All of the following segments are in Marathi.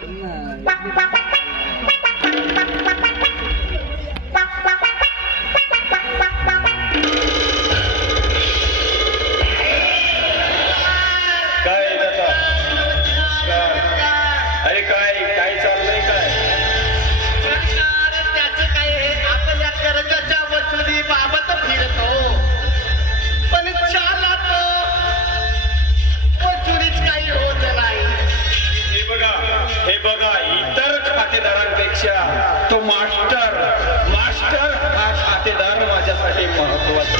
真的 हे बघा इतर खातेदारांपेक्षा तो मास्टर मास्टर हा खातेदार माझ्यासाठी महत्त्वाचा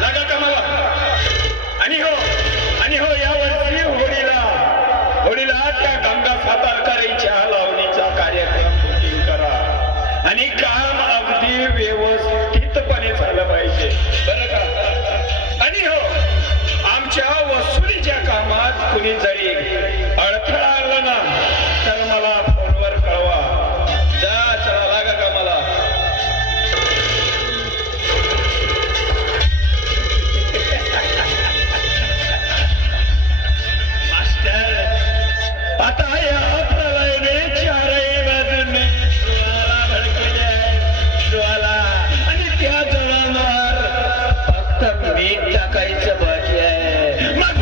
लागा कामाला होळीला त्या गंगा चहा लावणीचा कार्यक्रम आणि काम अगदी व्यवस्थितपणे झालं पाहिजे का आणि हो आमच्या वसुलीच्या कामात कुणी जरी टाकायचं बाकी आहे. मग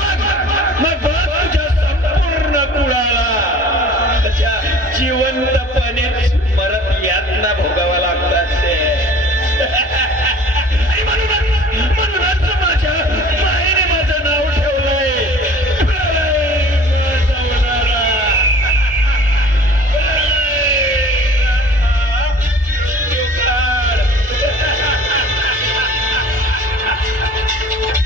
मग बघ तुझ्या संपूर्ण कुळाला. त्याच्या जिवंतपणे मरत यातना भोग